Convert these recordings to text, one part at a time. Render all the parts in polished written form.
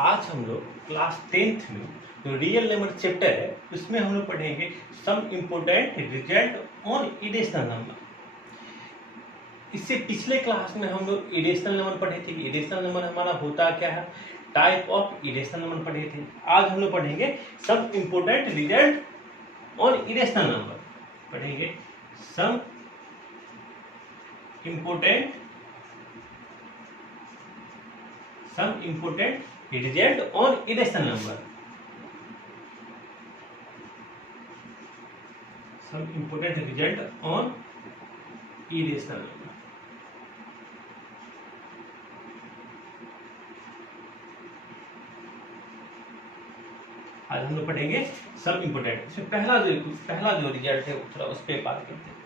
आज हम लोग क्लास 10th में जो रियल नंबर चैप्टर है उसमें हम लोग पढ़ेंगे some important result on irrational number. इससे पिछले क्लास में हम लोग इरेशनल नंबर पढ़े थे कि इरेशनल नंबर हमारा होता क्या है, टाइप ऑफ इरेशनल नंबर पढ़े थे। आज हम लोग पढ़ेंगे some important result on irrational number, पढ़ेंगे some important result on irrational number. Some important result on irrational number. आज हम लोग पढ़ेंगे सम इम्पोर्टेंट। इसमें पहला जो रिजल्ट है थोड़ा उस पर बात करते हैं।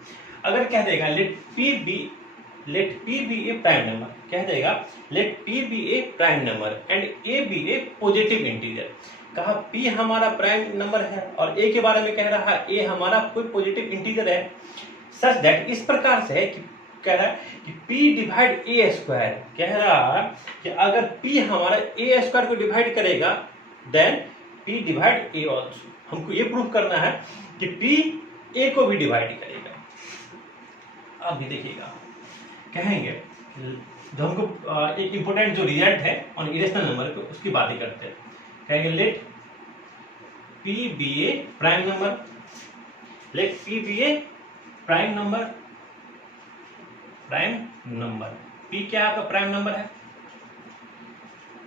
अगर कह देगा let p be a prime number, कह देगा let p be a prime number and a be a positive integer. कहा पी हमारा प्राइम नंबर है और ए के बारे में कह रहा है ए हमारा कोई पॉजिटिव इंटीजर है, सच दैट इस प्रकार से है कि कह रहा है कि p डिवाइड ए स्क्वायर, कह रहा है कि अगर p हमारा ए स्क्वायर को डिवाइड करेगा देन p डिवाइड ए ऑल्सो। हमको ये प्रूफ करना है कि p a को भी डिवाइड करेगा। अब भी देखिएगा, कहेंगे जो हमको एक इंपॉर्टेंट जो रिजल्ट है ऑन इरेशनल नंबर को उसकी बात ही करते हैं। कहेंगे let p be a prime number, let p be a prime number p क्या आपका प्राइम नंबर है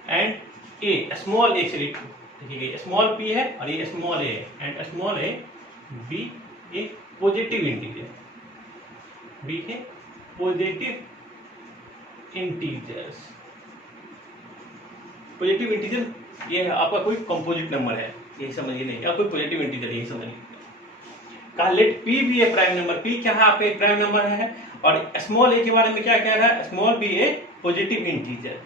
एंड a स्मॉल a से देखिए स्मॉल p है और ये स्मॉल a है and small a b a positive integer, b के पॉजिटिव इंटीजर्स। पॉजिटिव इंटीजर ये है आपका कोई कंपोजिट नंबर है, यही समझिए, नहीं या कोई पॉजिटिव इंटीजर यही समझिए। कहा लेट p भी ए प्राइम नंबर, p क्या है आपका एक प्राइम नंबर है और स्मॉल a के बारे में क्या कह रहा है, small b a positive integer.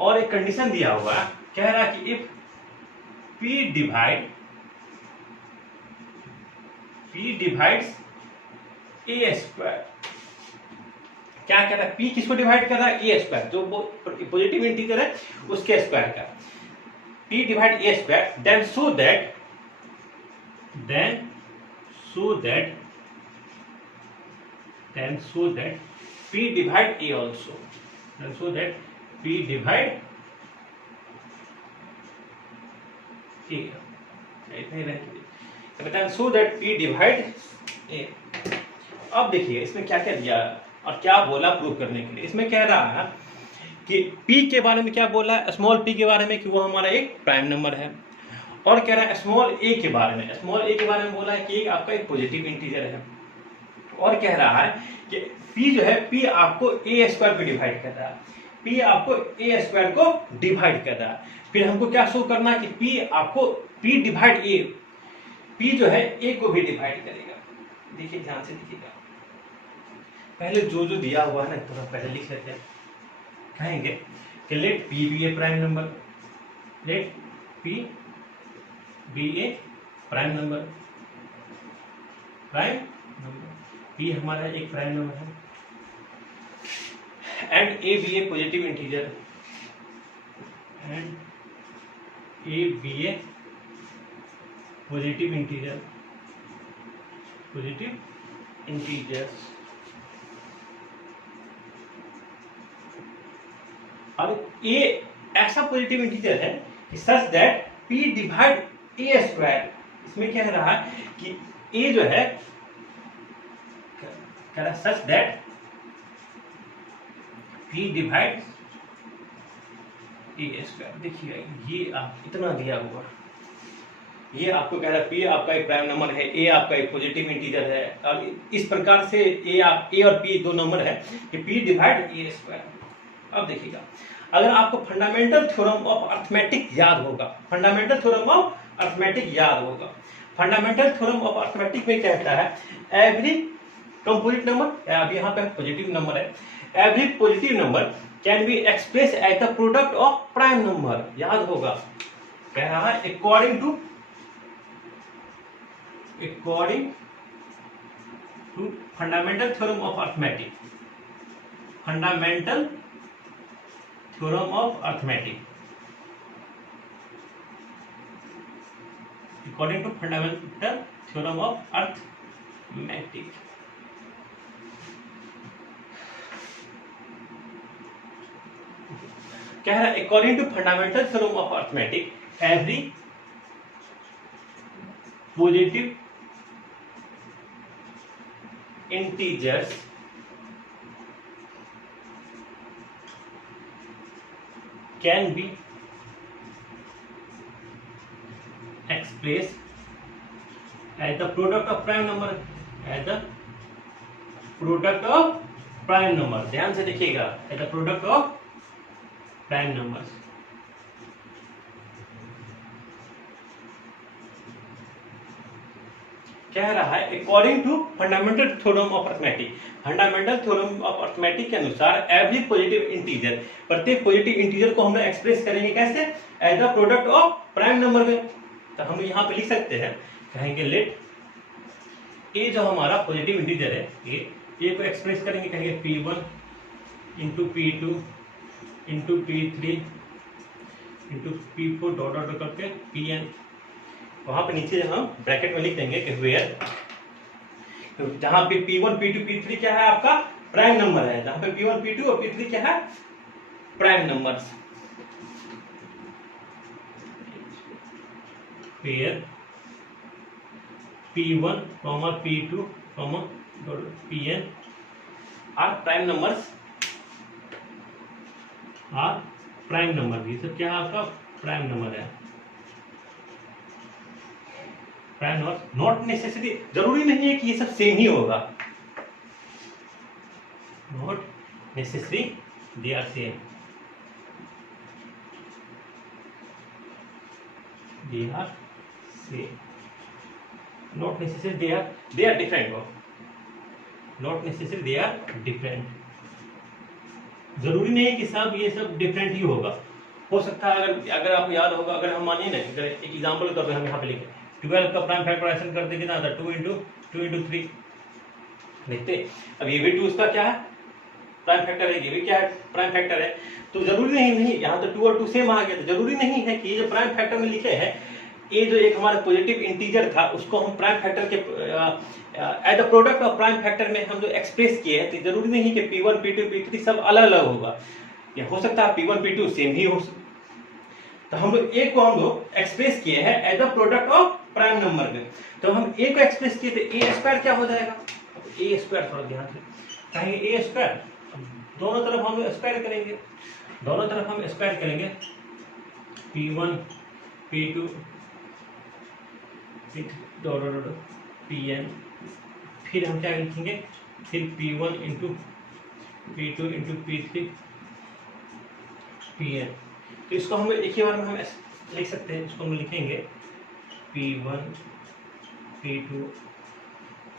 और एक कंडीशन दिया हुआ है, कह रहा है कि if p divides A square, क्या कह रहा है p किसको डिवाइड कर रहा है, ए स्क्वायर जो पॉजिटिव इंटीजर है उसके स्क्वायर का, p divide a square then so that p divide a also, then so that p divide a, इतना ही रहता है, so that p divide a। अब देखिए इसमें क्या क्या दिया और क्या बोला प्रूव करने के लिए। इसमें कह रहा है कि p के बारे में क्या बोला है, स्मॉल p के बारे में कि वो हमारा एक प्राइम नंबर है, और कह रहा है स्मॉल a के बारे में बोला है कि एक आपका एक पॉजिटिव इंटीजर है, और कह रहा है कि p जो है p आपको a स्क्वायर पे डिवाइड कर रहा है, p आपको a स्क्वायर को डिवाइड कर रहा है। फिर हमको क्या शो करना है कि p आपको p डिवाइड a, p जो है a को भी डिवाइड करेगा। देखिए ध्यान से देखिएगा, पहले जो दिया हुआ है ना थोड़ा पहले लिख लेते हैं। कहेंगे कि let p be a prime number, let p be a prime number, p हमारा एक प्राइम नंबर है and a be a positive integer, positive integers. अब a ऐसा पॉजिटिव इंटीजर है कि such that p divide a square. इसमें क्या कह रहा है कि a जो है कह रहा सच that p divide a square. देखिए ये आप इतना दिया हुआ, ये आपको कह रहा है p आपका एक प्राइम नंबर है, a आपका एक पॉजिटिव इंटीजर है, और इस प्रकार से a और p दो नंबर है कि p डिवाइड a स्क्वायर। अब देखिएगा अगर आपको फंडामेंटल थ्योरम ऑफ अर्थमेटिक याद होगा, फंडामेंटल थ्योरम ऑफ अर्थमेटिक में कहता है एवरी कंपोजिट नंबर, अब यहाँ पे पॉजिटिव नंबर है, every positive number can be express as the product of prime number. याद होगा, कह रहा है according to fundamental theorem of arithmetic, fundamental theorem of arithmetic, according to fundamental theorem of arithmetic. क्या है, according to fundamental theorem of arithmetic every positive integers can be expressed as the product of prime number, as the product of prime number। ध्यान से देखिएगा, as the product of prime numbers। क्या रहा है, according to fundamental theorem of arithmetic, fundamental theorem of arithmetic के अनुसार every positive integer, प्रत्येक positive integer को हम लोग एक्सप्रेस करेंगे कैसे, as the product of prime number में। तो हम यहाँ पे लिख सकते हैं, कहेंगे लेट ए जो हमारा पॉजिटिव इंटीजर है, ए को एक्सप्रेस करेंगे, कहेंगे P1 into P2 into P3 into P4 dot dot करके Pn। वहां पे नीचे हम ब्रैकेट में लिख देंगे कि वेयर, जहां पे P1 P2 P3 क्या है आपका प्राइम नंबर है, जहां पे P1 P2 और P3 क्या है prime numbers, where P1, P2, Pn are prime numbers, are prime number. ये सब क्या है आपका प्राइम नंबर है, प्राइम नंबर। नॉट नेसेसरी, जरूरी नहीं है कि ये सब सेम ही होगा, not necessary they are same, they are same, not necessary they are different, not necessary they are different. जरूरी नहीं है कि सब ये सब डिफरेंट ही होगा, हो सकता है अगर आपको याद होगा, अगर हम मानिए ना, अगर एक एग्जांपल के तौर पे हम यहाँ पे लिखें 12 का प्राइम फैक्टराइजेशन करते कितना आता है 2 इंटू 3 देखते। अब ये भी 2 उसका क्या है प्राइम फैक्टर है, ये भी क्या है प्राइम फैक्टर है। तो जरूरी नहीं यहाँ तो 2 और 2 सेम आ गया, तो जरूरी नहीं है कि ये जो प्राइम फैक्टर में लिखे हैं, ये जो एक हमारा पॉजिटिव इंटीजर था उसको हम प्राइम फैक्टर के as the product of prime factor में हम जो एक्सप्रेस किए हैं, तो जरूरी नहीं कि P1 P2 P3 सब अलग अलग होगा, ये हो सकता है P1 P2 सेम ही हो। तो हम लोग ए को हम लोग एक्सप्रेस किए हैं as the product of prime number में, तो हम ए को एक्सप्रेस किए थे, ए स्क्वायर क्या हो जाएगा, ए स्क्वायर थोड़ा ध्यान से कहेंगे, ए स्क्वायर दोनों तरफ हम लोग स्क्वायर करेंगे, दोनों तरफ हम स्क्वायर करेंगे P1 P2 Pn, फिर हम क्या लिखेंगे, फिर P1 into P2 into P3 Pn। तो इसको हम एक ही बार में हम लिख सकते हैं, इसको हम लिखेंगे P1 P2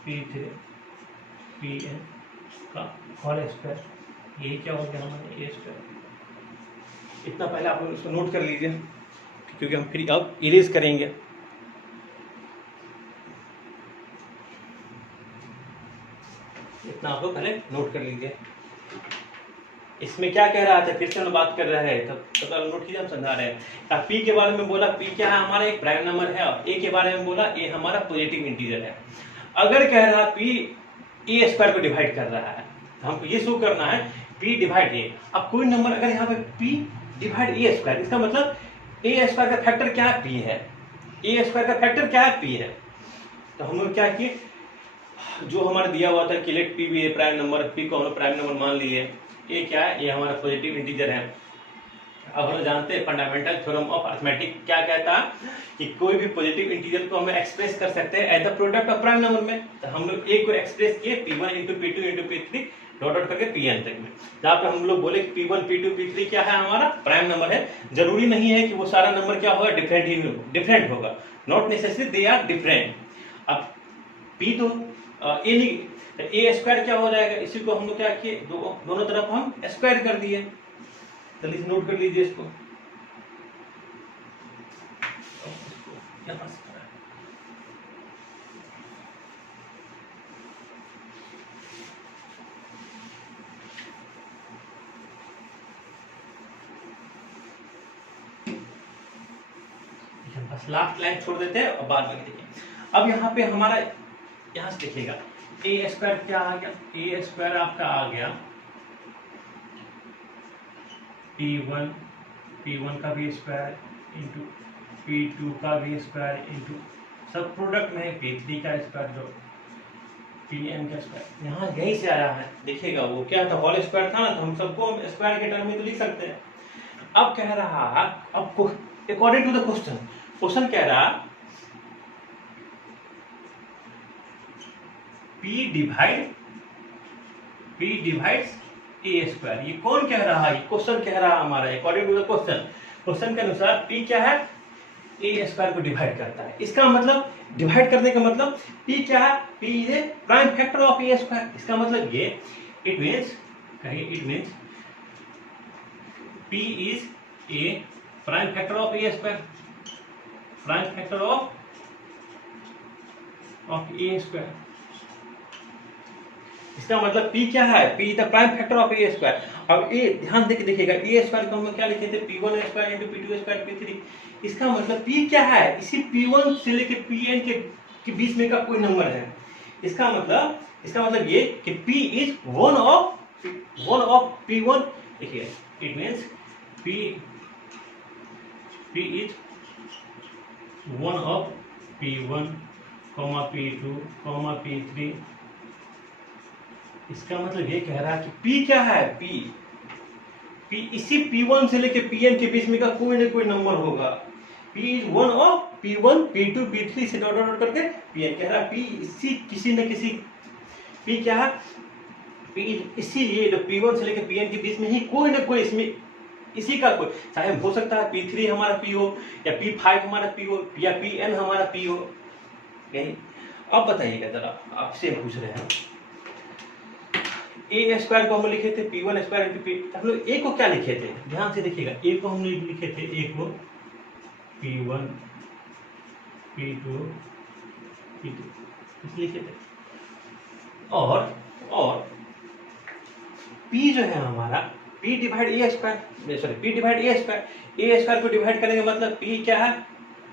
P3 Pn का होल स्क्वायर, यही क्या हो गया हमारा ए स्क्वायर। इतना पहले आप लोग इसको नोट कर लीजिए, क्योंकि हम फिर अब इरेज करेंगे। इतना आप लोग पहले नोट कर लीजिए। इसमें क्या कह रहा था, फिर से हम बात कर रहे हैं, तब पता नोट कीजिए, हम समझा रहे हैं। पी के बारे में बोला, पी क्या है हमारा एक प्राइम नंबर है, और ए के बारे में बोला ए हमारा पॉजिटिव इंटीजर है। अगर कह रहा पी ए स्क्वायर को डिवाइड कर रहा है, तो हमको ये शो करना है पी डिवाइड ए। अब कोई नंबर अगर यहाँ पे पी डिवाइड ए स्क्वायर, इसका मतलब ए स्क्वायर का फैक्टर क्या है, पी है, ए स्क्वायर का फैक्टर क्या है, पी है। तो हम लोग क्या किए, जो हमारा दिया हुआ था कि लेट पी भी ए प्राइम नंबर, पी को हम लोग प्राइम नंबर मान लिए, ये क्या है, ये हमारा पॉजिटिव इंटीजर है। अब हम जानते हैं फंडामेंटल थ्योरम ऑफ अर्थमेटिक क्या कहता है कि कोई भी पॉजिटिव इंटीजर को हम एक्सप्रेस कर सकते हैं as the product of prime number में। तो हम लोग ए को एक्सप्रेस किए P1 into P2 into P3 dot dot करके Pn तक में, जहाँ पे हम लोग बोले कि P1 P2 P3 क्या है हमारा प्राइम नंबर है। जरूरी नहीं है कि वो सारा नंबर क्या होगा डिफरेंट होगा, not necessary they are different. अब P तो ए नहीं, ए स्क्वायर क्या हो जाएगा, इसी को हम लोग क्या किए, दोनों तरफ हम स्क्वायर कर दिए। चलिए नोट कर लीजिए इसको, बस लास्ट लाइन छोड़ देते हैं और बाद में देखिए। अब यहाँ पे हमारा यहाँ से देखिएगा ए स्क्वायर क्या आ गया, ए स्क्वायर आपका आ गया P1 का भी स्क्वायर इंटू P2 का भी स्क्वायर इंटू सब प्रोडक्ट में P3 का स्क्वायर जो Pn का स्क्वायर, यहाँ यहीं से आया है। देखिएगा वो क्या था, होल स्क्वायर था ना, तो हम सबको स्क्वायर के टर्म में तो लिख सकते हैं। अब कह रहा है, अब अकॉर्डिंग टू द क्वेश्चन कह रहा P डिवाइड्स ए स्क्वायर। ये कौन कह रहा है, क्वेश्चन कह रहा है हमारा, अकॉर्डिंग टू द क्वेश्चन के अनुसार P क्या है, ए स्क्वायर को डिवाइड करता है। इसका मतलब डिवाइड करने का मतलब P क्या है, P is a prime factor of a square. इसका मतलब ये it means P is a prime factor of a square, prime factor of a square. इसका मतलब P क्या है, P is the prime factor of a square. अब ए ध्यान देके देखिएगा, ए स्क्वायर को हम क्या लिखे थे, P1 square into P2 square P3। इसका मतलब P क्या है, इसी P1 से लेके Pn के बीच में का कोई नंबर है। इसका मतलब ये कि P is one of P1। देखिए it means P is one of P1, P2, P3। इसका मतलब ये कह रहा है कि P क्या है, P इसी P1 से लेके Pn के बीच में का कोई ना कोई नंबर होगा। P is one of P1, P2, P3 से डॉट डॉट करके Pn कह रहा है। P इसी किसी न किसी P क्या है, P इसीलिए जो P1 से लेके Pn के बीच में ही कोई ना कोई इसमें इसी का कोई, चाहे हो सकता है P3 हमारा P हो या P5 हमारा P हो या Pn हमारा P हो। अब बताइएगा जरा, आपसे पूछ रहे हैं, ए स्क्वायर को हम लिखे थे P1 स्क्वायर इंटू P। हम लोग ए को क्या लिखे थे, ध्यान से देखिएगा, ए को हमने लिखे थे, ए को P1 P2 P2 लिखे थे। और P जो है हमारा P divide a square, sorry P divide a square. A square को डिवाइड करेंगे मतलब P क्या है,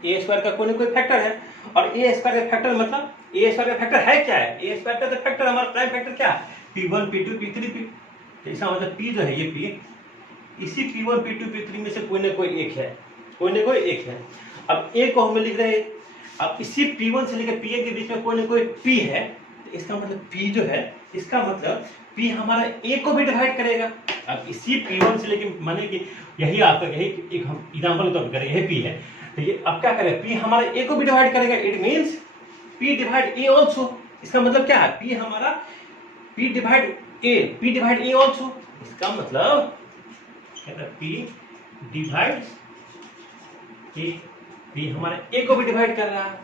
ए स्क्वायर का कोई ना कोई फैक्टर है। और ए स्क्वायर का फैक्टर मतलब ए स्क्वायर का फैक्टर है क्या है, ए स्क्वायर का तो फैक्टर हमारा प्राइम फैक्टर क्या है, P1 P2 P3 P। इसका मतलब P जो है ये P इसी P1 P2 P3 में से कोई ना कोई एक है, अब ए को हम लिख रहे हैं, अब इसी P1 से लेकर Pn के बीच में कोई ना कोई P है। तो इसका मतलब P जो है, इसका मतलब P हमारा ए को भी डिवाइड करेगा। अब इसी P1 से लेकर, माने कि यही आपका यही एक हम एग्जांपल तो करेंगे, यही P है, तो ये अब क्या करेगा, P हमारा ए को भी डिवाइड करेगा। It means P divide A also. इसका मतलब क्या है, P हमारा P डिवाइड ए आल्सो। इसका मतलब P डिवाइड ए, P हमारा ए को भी डिवाइड कर रहा है।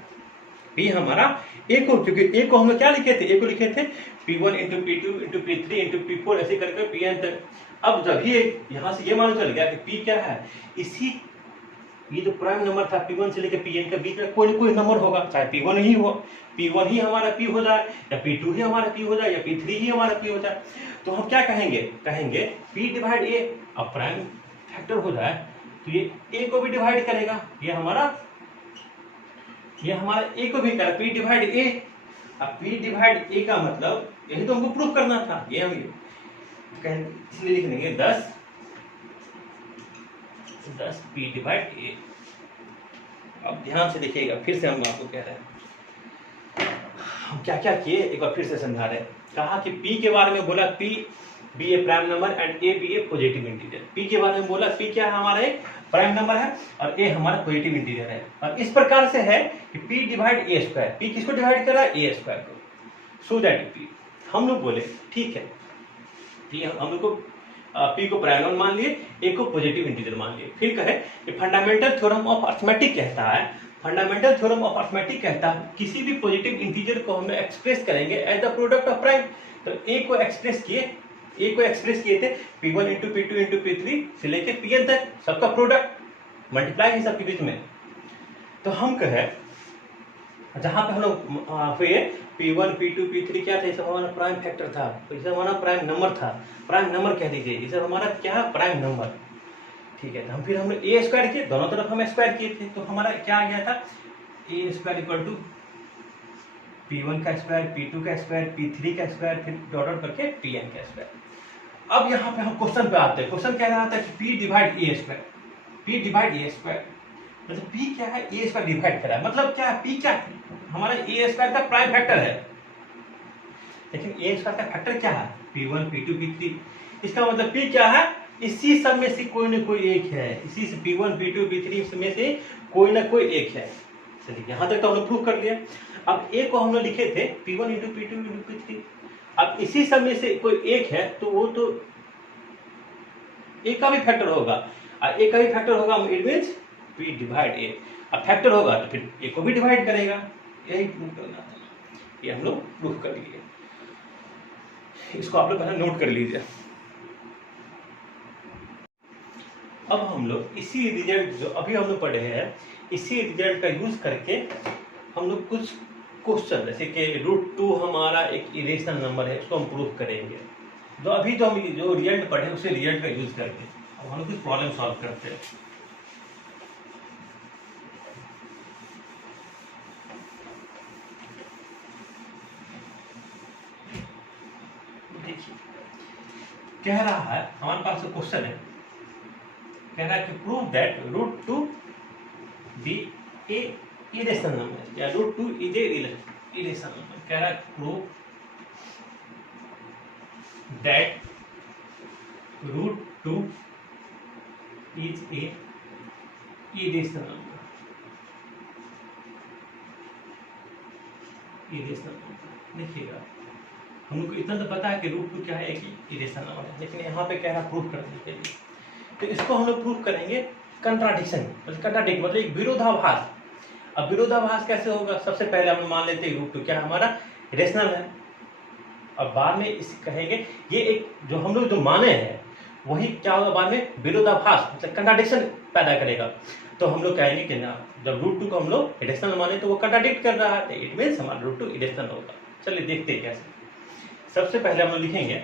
P हमारा ए को, क्योंकि ए को हम क्या लिखे थे, ए को लिखे थे P1 into P2 into P3 into P4 ऐसे करके Pn तक। अब जब ये यहाँ से ये मालूम चल गया कि P क्या है, इसी ये जो प्राइम नंबर था P1 से लेकर Pn के बीच में कोई ना कोई नंबर होगा, चाहे P1 ही हो, P1 ही हमारा P हो जाए या P2 ही हमारा P हो जाए या P3 ही हमारा P हो जाए। तो हम क्या कहेंगे P डिवाइड ए। अब प्राइम फैक्टर हो जाए तो ये ए को भी डिवाइड करेगा, ये हमारा ए को भी करेगा, P डिवाइड ए। अब P डिवाइड ए का मतलब यही तो हमको प्रूफ करना था, ये हम इसलिए लिख देंगे 10 P डिवाइड ए। अब ध्यान से देखिएगा, फिर से हम आपको कह रहे हैं, हम क्या क्या किए एक बार फिर से समझा रहे हैं। कहा कि P के बारे में बोला P be a prime number and a be a positive integer. P के बारे में बोला P क्या है, हमारा एक प्राइम नंबर है और ए हमारा पॉजिटिव इंटीजर है। और इस प्रकार से है कि P divide a square, P किसको डिवाइड कर रहा है, ए स्क्वायर को। सो दैट P हम लोग बोले ठीक है, हम लोग को P को प्राइम नंबर मान लिए, ए को पॉजिटिव इंटीजर मान लिए। फिर कहे कि फंडामेंटल थ्योरम ऑफ अर्थमेटिक कहता है, फंडामेंटल थ्योरम ऑफ अर्थमेटिक कहता है किसी भी पॉजिटिव इंटीजर को हम एक्सप्रेस करेंगे as the product of prime. तो ए को एक्सप्रेस किए थे P1 into P2 into P3 से लेके Pn तक, सबका प्रोडक्ट मल्टीप्लाई है सबके बीच में। तो हम कहे जहां पे हम लोग P1 P2 P3 क्या था, ये सब हमारा प्राइम फैक्टर था, तो ये सब हमारा प्राइम नंबर था, प्राइम नंबर कह दीजिए, ये सब हमारा क्या प्राइम नंबर। ठीक है, तो हम फिर हमने ए स्क्वायर किए, दोनों तरफ हम स्क्वायर किए थे, तो हमारा क्या आ गया था, ए स्क्वायर इक्वल टू P1 का स्क्वायर, P2 का स्क्वायर, P3 का स्क्वायर, फिर डॉट डॉट करके Pn का स्क्वायर। अब यहाँ पे हम क्वेश्चन पे आते हैं। क्वेश्चन कह रहा था कि P divide a square, P divide a square, मतलब P क्या है, ए स्क्वायर डिवाइड करा है, मतलब क्या है, P क्या है, हमारा ए स्क्वायर का प्राइम फैक्टर है, लेकिन ए स्क्वायर का फैक्टर क्या है, P1 P2 P3, इसका मतलब P क्या है, इसी सब में से कोई ना कोई एक है, इसी से P1 P2 P3 में से कोई ना कोई एक है। चलिए यहाँ तक तो हमने प्रूव कर लिया। अब ए को हमने लिखे थे P1 into P2 into P3, अब इसी सब में से कोई एक है तो वो तो ए का भी फैक्टर होगा, और ए का भी फैक्टर होगा इट मींस P डिवाइड ए, अब फैक्टर होगा तो फिर ए को भी डिवाइड करेगा, यही प्रूव करना था, ये हम लोग प्रूव कर लिए। इसको आप लोग पहले नोट कर लीजिए। अब हम लोग इसी रिजल्ट जो अभी हम लोग पढ़े हैं, इसी रिजल्ट का यूज करके हम लोग कुछ क्वेश्चन, जैसे कि √2 हमारा एक इरेशनल नंबर है, उसको हम प्रूव करेंगे। जो अभी जो हम जो रिजल्ट पढ़े उसे रिजल्ट का यूज करके अब हम लोग कुछ प्रॉब्लम सॉल्व करते हैं। देखिए कह रहा है, हमारे पास क्वेश्चन है, कह रहा है कि prove that √2 be a irrational number, या √2 इज ए इरेशनल नंबर। कह रहा है prove that √2 is a irrational number, irrational number. देखिएगा हम लोग को इतना तो पता है कि √2 क्या है, एक इरेशनल नंबर है, लेकिन यहाँ पे कह रहा है प्रूव करने के लिए, तो इसको हम लोग प्रूव करेंगे कंट्राडिक्शन, मतलब एक विरोधाभास। अब विरोधाभास कैसे होगा, सबसे पहले हम मान लेते हैं √2 क्या हमारा रेशनल है, और बाद में इस कहेंगे ये एक जो हम लोग जो माने हैं वही क्या होगा बाद में विरोधाभास, मतलब कंट्राडिक्शन पैदा करेगा। तो हम लोग कहेंगे कि ना, जब √2 को हम लोग रेशनल माने तो वो कंट्राडिक्ट कर रहा है, इट मीन्स हमारा √2 इरेशनल होगा। चलिए देखते हैं कैसे। सबसे पहले हम लोग लिखेंगे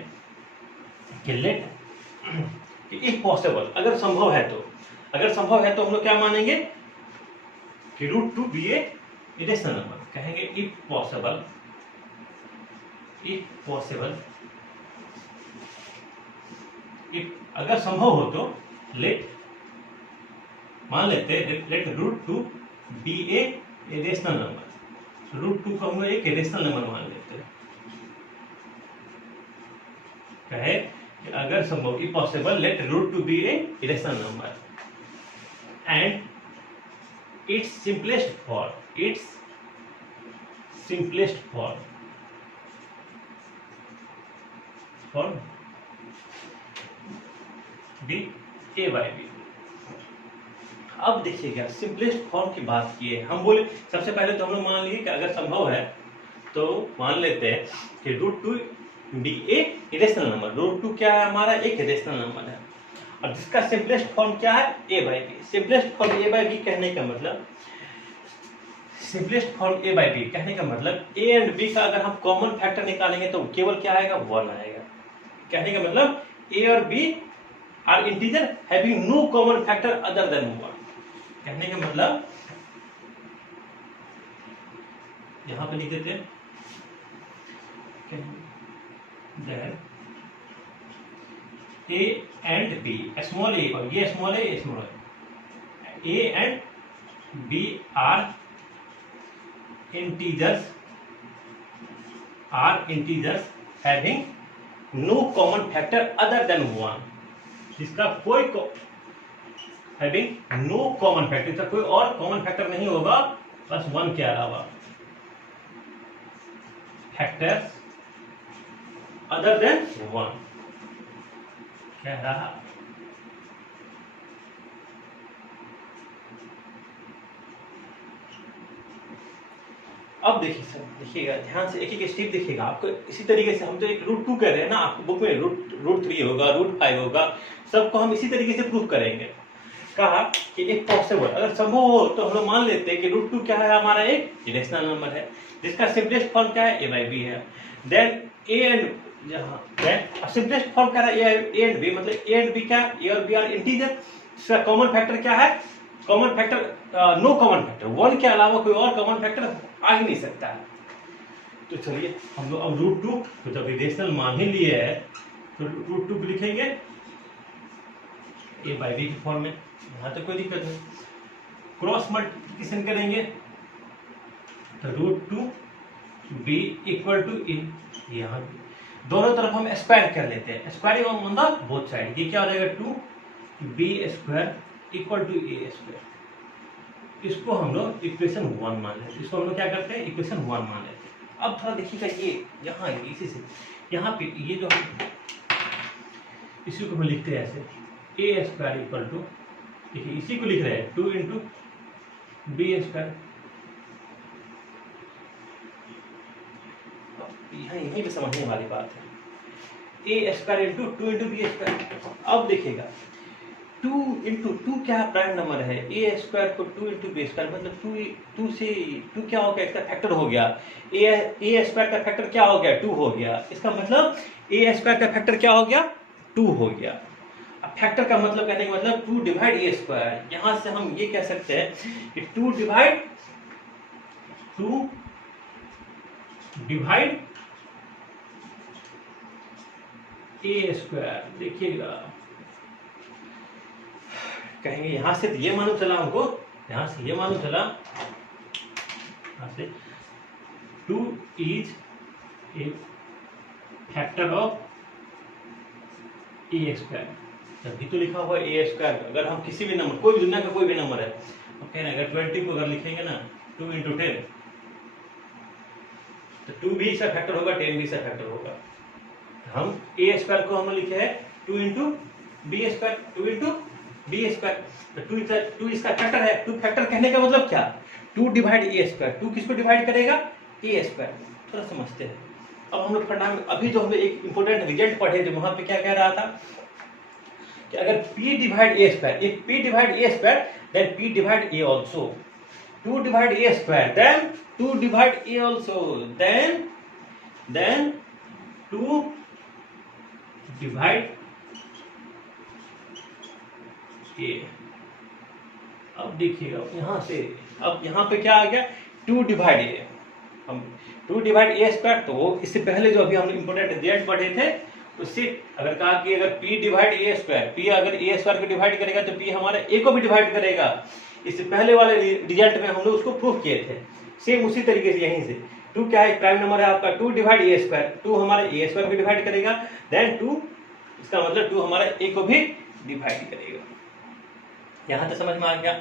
कि लेट कि इफ पॉसिबल, अगर संभव है तो, अगर संभव है तो हम लोग क्या मानेंगे कि √2 भी ए इरेशनल नंबर, कहेंगे इफ पॉसिबल, इफ अगर संभव हो तो लेट, मान लेते हैं let √2 be a irrational number, √2 को हम लोग एक इरेशनल नंबर मान लेते हैं, कहे कि अगर संभव if possible let √2 be a irrational number and its simplest form be a by b। अब देखिएगा सिंपलेस्ट फॉर्म की बात की है, हम बोले सबसे पहले तो हम लोग मान लिए कि अगर संभव है तो मान लेते हैं कि √2 बी ए इरेशनल नंबर, √2 क्या है हमारा एक इरेशनल नंबर है, और जिसका सिंपलेस्ट फॉर्म क्या है a by b। Simplest form a by b कहने का मतलब, simplest form a by b कहने का मतलब a एंड b का अगर हम कॉमन फैक्टर निकालेंगे तो केवल क्या आएगा 1 आएगा। कहने का मतलब a और b are integer having no common factor other than 1। कहने का मतलब यहां पे लिख देते हैं a and b, small a और ये small a, small a and b are integers having no common factor other than 1, जिसका कोई having no common factor, इसका कोई और कॉमन फैक्टर नहीं होगा बस 1 के अलावा, फैक्टर्स अदर देन 1 कह रहा। अब देखिए सर, देखिएगा ध्यान से, एक एक स्टेप देखिएगा। आपको इसी तरीके से हम तो एक √2 कर रहे हैं ना, आपको बुक में √3 होगा, √5 होगा, सबको हम इसी तरीके से प्रूव करेंगे। कहा कि इफ पॉसिबल, अगर संभव हो तो हम लोग मान लेते हैं कि √2 क्या है हमारा एक इरेशनल नंबर है, जिसका सिंपलेस्ट फॉर्म क्या है a by b है। देन a एंड यहाँ देन सिंपलेस्ट फॉर्म क्या है a एंड b, मतलब a एंड b क्या, a और b आर इंटीजर, इसका कॉमन फैक्टर क्या है? Common factor no common factor, 1 के अलावा कोई और कॉमन फैक्टर आ ही नहीं सकता है। तो चलिए हम लोग अब √2 तो जब रेशनल मान ही लिए है तो √2 लिखेंगे a बाई बी के फॉर्म में, यहाँ तो कोई दिक्कत नहीं। क्रॉस मल्टीप्लिकेशन करेंगे तो √2 b इक्वल टू a, यहाँ दोनों तरफ हम स्क्वायर कर लेते हैं, square on the both side. ये क्या हो जाएगा 2b² इक्वल टू a²। इसको हम लोग इक्वेशन 1 मान लेते हैं, इसको हम लोग क्या करते हैं इक्वेशन 1 मान लेते हैं। अब थोड़ा देखिएगा ये यहाँ इसी से यहाँ पे ये जो इसी को हम लिखते हैं ऐसे a² इक्वल टू, देखिए इसी को लिख रहे हैं 2 इंटू b²। यहीं पे समझने वाली बात है, a² इंटू 2 इंटू b²। अब देखिएगा 2 इंटू 2 क्या प्राइम नंबर है, a² को 2 इंटू b² मतलब 2 से 2 क्या हो गया, इसका फैक्टर हो गया। a² का फैक्टर क्या हो गया, 2 हो गया। इसका मतलब a² का फैक्टर क्या हो गया, 2 हो गया। अब फैक्टर का मतलब कहने का मतलब 2 डिवाइड a²। यहां से हम ये कह सकते हैं कि 2 डिवाइड a²। देखिएगा कहेंगे यहां से ये मालूम चला हमको, यहां से ये मालूम चला, यहां से 2 is A factor of a²। तभी तो लिखा हुआ a²। अगर हम किसी भी नंबर, कोई भी दुनिया का कोई भी नंबर है, तो कहना अगर 20 को अगर लिखेंगे ना 2 इंटू 10 तो 2 भी इसका फैक्टर होगा, 10 भी इसका फैक्टर होगा। हम a² को हम लिखे है 2 इंटू b², 2 इंटू b²। तो 2 इसका फैक्टर है। 2 फैक्टर कहने का मतलब क्या, 2 डिवाइड a²। 2 किसको डिवाइड करेगा, a²। थोड़ा समझते हैं। अब हम लोग पढ़ना, अभी जो हमने एक इंपॉर्टेंट रिजल्ट पढ़े थे वहां पे क्या कह रहा था कि अगर p divide a², if p divide a² then p divide a also, 2 divide a² then 2 divide a also, then 2 divide a। अब देखिएगा यहां से, अब यहां पे क्या आ गया 2 डिवाइड a, हम 2 डिवाइड a²। तो इससे पहले जो अभी हम इंपोर्टेंट रिजल्ट पढ़े थे उससे अगर कहा कि अगर p डिवाइड a², p अगर a² को डिवाइड करेगा तो p हमारा a को भी डिवाइड करेगा। इससे पहले वाले रिजल्ट में हम लोग उसको प्रूफ किए थे। सेम उसी तरीके से यहीं से 2 क्या है, प्राइम नंबर है आपका, 2 डिवाइड a², 2 हमारा a² को डिवाइड करेगा, देन 2 इसका मतलब 2 हमारा a को भी डिवाइड करेगा। यहां तक समझ में आ गया।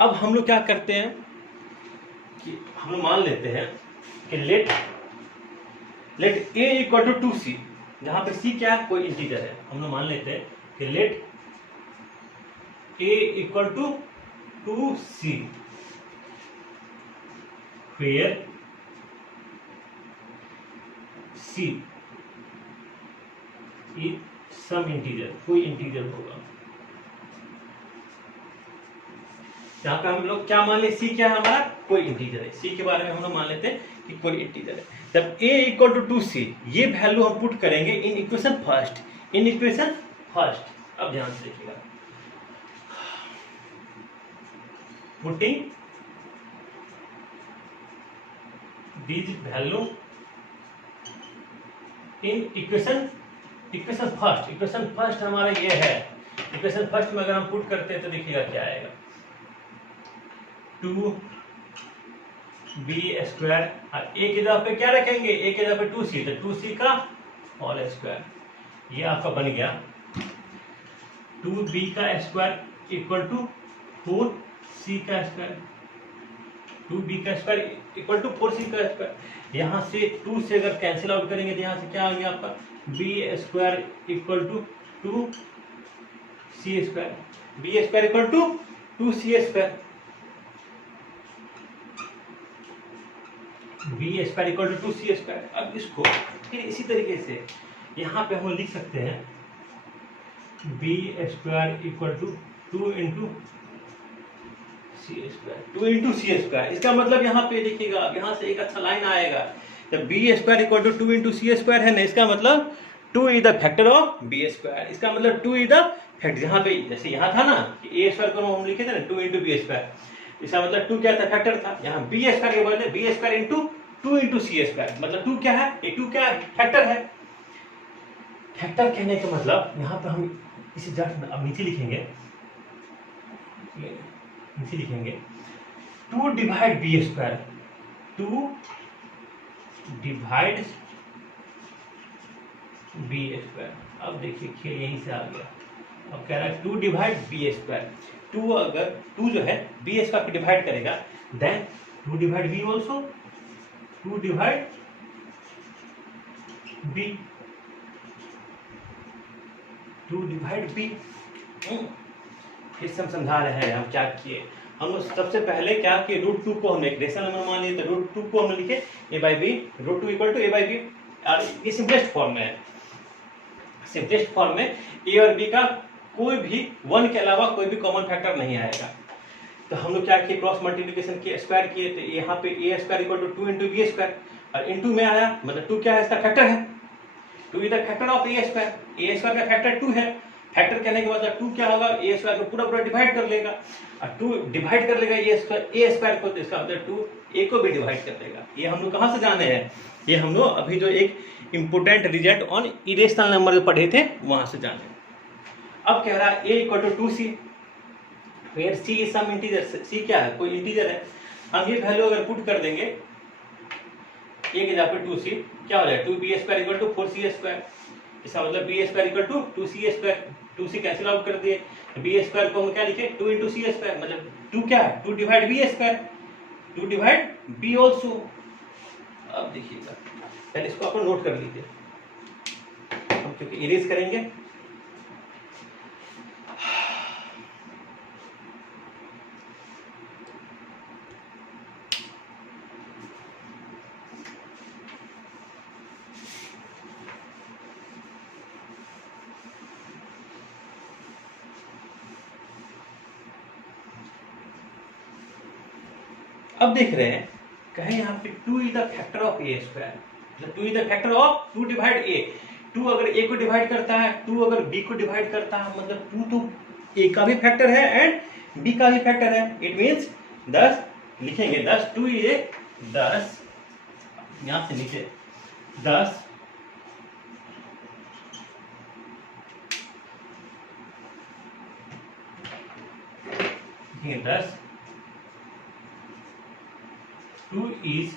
अब हम लोग क्या करते हैं कि हम लोग मान लेते हैं कि let a equal to 2c, जहां पे c क्या है, कोई इंटीजर है। हम लोग मान लेते हैं कि let a equal to 2c where c is some integer, कोई इंटीजर होगा। यहाँ पे हम लोग क्या मान ले, c क्या है हमारा, कोई इंटीजर है। c के बारे में हम लोग मान लेते हैं कि कोई इंटीजर है। जब a इक्वल टू 2c, ये वैल्यू हम पुट करेंगे इन इक्वेशन फर्स्ट। अब ध्यान से देखिएगा, putting these value in equation first. Equation first हमारा ये है। इक्वेशन फर्स्ट में अगर हम पुट करते हैं तो देखिएगा क्या आएगा, 2b²। a की जगह पे क्या रखेंगे, a की जगह पे 2c, तो 2c का होल स्क्वायर। ये आपका बन गया 2b का स्क्वायर इक्वल टू 4c का स्क्वायर। 2b का स्क्वायर इक्वल टू 4c का स्क्वायर। यहाँ से 2 से अगर कैंसिल आउट करेंगे तो यहाँ से क्या आ गया आपका, b² equal to 2c²। b² equal to 2c²। b² equal to 2c²। अब इसको फिर इसी तरीके से यहाँ पे हम लिख सकते हैं b² equal to 2 into c²। इसका मतलब यहाँ पे देखिएगा, यहाँ से एक अच्छा लाइन आएगा, जब b² equal to 2 into c² है ना, इसका मतलब 2 is the factor of b²। इसका मतलब 2 इज द फैक्ट यहाँ पे जैसे यहाँ था ना कि ए स्क्वायर को हम लिखे थे ना 2 इंटू बी स्क्वायर, इसका मतलब 2 क्या था, फैक्टर था। यहाँ बी स्क्वायर के बदले बी स्क्वायर इंटू 2 इंटू सी स्क्वायर, मतलब 2 क्या है, ये 2 क्या है, फैक्टर है। फैक्टर कहने का मतलब यहाँ पे हम इसे जस्ट अब नीचे लिखेंगे, नीचे लिखेंगे 2 divide b square, 2 divide b square. अब देखिए खेल यहीं से आ गया, अब कह रहा है 2 डिवाइड बी स्क्वायर, 2 अगर 2 जो है बी स्क्वायर को डिवाइड करेगा then 2 divide b also, 2 divide b, 2 divide b. फिर से हम समझा रहे हैं हम क्या किए, हम सबसे पहले क्या किए, √2 को हमने एक रेशनल नंबर मान लिया, तो √2 को हमने लिखे a by b, √2 equal to a by b. और ये सिंपलेस्ट फॉर्म में है, सिंपलेस्ट फॉर्म में a और b का कोई भी 1 के अलावा कोई भी कॉमन फैक्टर नहीं आएगा। तो हम लोग क्या किए, क्रॉस मल्टीप्लिकेशन किए, स्क्वायर किए, तो यहाँ पे a square equal to 2 into b square, और इंटू में आया मतलब 2 क्या है, इसका फैक्टर है, 2 is the factor of a square, a square का फैक्टर 2 है। फैक्टर कहने के बाद 2 क्या होगा, a स्क्वायर को पूरा पूरा डिवाइड कर लेगा, और 2 डिवाइड कर लेगा a स्क्वायर को, तो इसका मतलब 2 a को भी डिवाइड कर देगा। ये हम लोग कहाँ से जाने हैं, ये हम लोग अभी जो एक important result on irrational number जो पढ़े थे वहां से जाने। अब कह रहा है a इक्वल टू 2c, फिर c is some integer, c क्या है, कोई इंटीजर है। हम ये वैल्यू अगर पुट कर देंगे a के जगह पे 2c, क्या हो जाएगा, 2b square equal to 4c square, इसका मतलब b square equal to 2c square, 2c cancel out कर दिए, b स्क्वायर को हम क्या लिखे, 2 इंटू सी स्क्वायर, मतलब 2 क्या है, 2 divide b square, 2 divide b also. अब देखिएगा, पहले इसको आप नोट कर लीजिए, हम क्योंकि इरेज करेंगे। अब देख रहे हैं कहे यहाँ पे 2 is the factor of a square, मतलब 2 is the factor of 2 divide a. 2 अगर ए को डिवाइड करता है, 2 अगर बी को डिवाइड करता है, मतलब 2 तो ए का भी फैक्टर है एंड बी का भी फैक्टर है। इट मीन्स 10 लिखेंगे, 10 2 ये 10, यहाँ से नीचे 10 10 2 is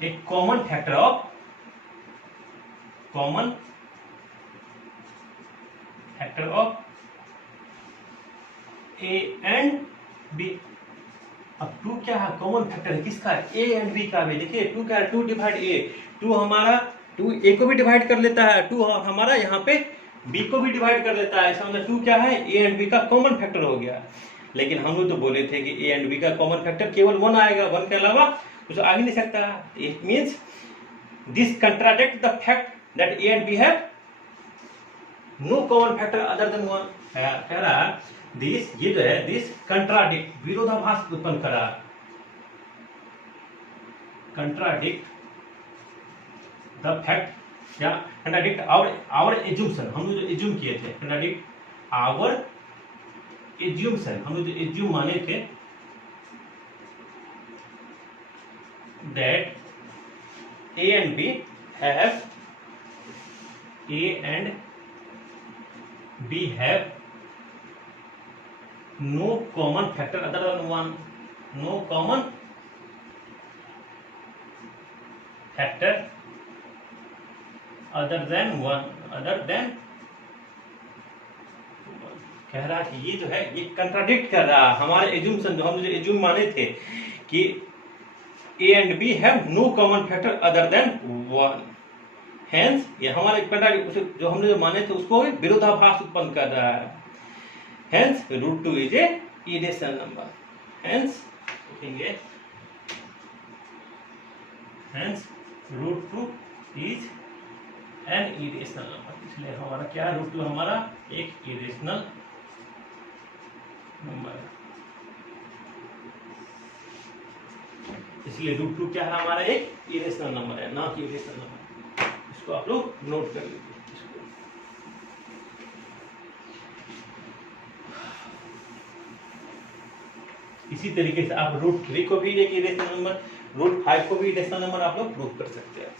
a common factor of a and b। अब 2 क्या है, कॉमन फैक्टर है किसका, a एंड b का भी। देखिए 2 क्या है, 2 डिवाइड a, 2 हमारा 2 a को भी डिवाइड कर लेता है, 2 हमारा यहाँ पे b को भी डिवाइड कर लेता है, ऐसा मतलब 2 क्या है, a एंड b का कॉमन फैक्टर हो गया। लेकिन हम लोग तो बोले थे कि a एंड b का कॉमन फैक्टर केवल 1 आएगा, 1 के अलावा कुछ आ ही नहीं सकता। It means this contradict the fact that a and b have no common factor other than 1। कह रहा दिस, ये जो है दिस कंट्राडिक्ट, विरोधाभास उत्पन्न कर रहा, कंट्राडिक्ट द फैक्ट या कंट्राडिक्ट आवर एज्यूम्पशन, हम लोग जो एज्यूम किए थे, कंट्राडिक्ट आवर एज्यूम्पशन, हम लोग जो एज्यूम माने थे that A and B have no common factor other than 1, no common factor other than 1, other than कह रहा कि ये जो है ये कंट्राडिक्ट कर रहा हमारे एज्यूम्पशन, जो हम जो एज्यूम माने थे कि A and B have no common factor other than 1, hence ये हमारे जो हमने जो माने थे उसको विरोधाभास उत्पन्न कर रहा है। hence √2 is a irrational number, hence लिखेंगे hence √2 is an irrational number, इसलिए हमारा क्या है, √2 हमारा एक irrational नंबर है, इसलिए √2 क्या है, हमारा एक इरेशनल नंबर है, ना कि इरेशनल नंबर। इसको आप लोग नोट कर लीजिए। इसी तरीके से आप √3 को भी एक इरेशनल नंबर, √5 को भी इरेशनल नंबर आप लोग प्रूव कर सकते हैं।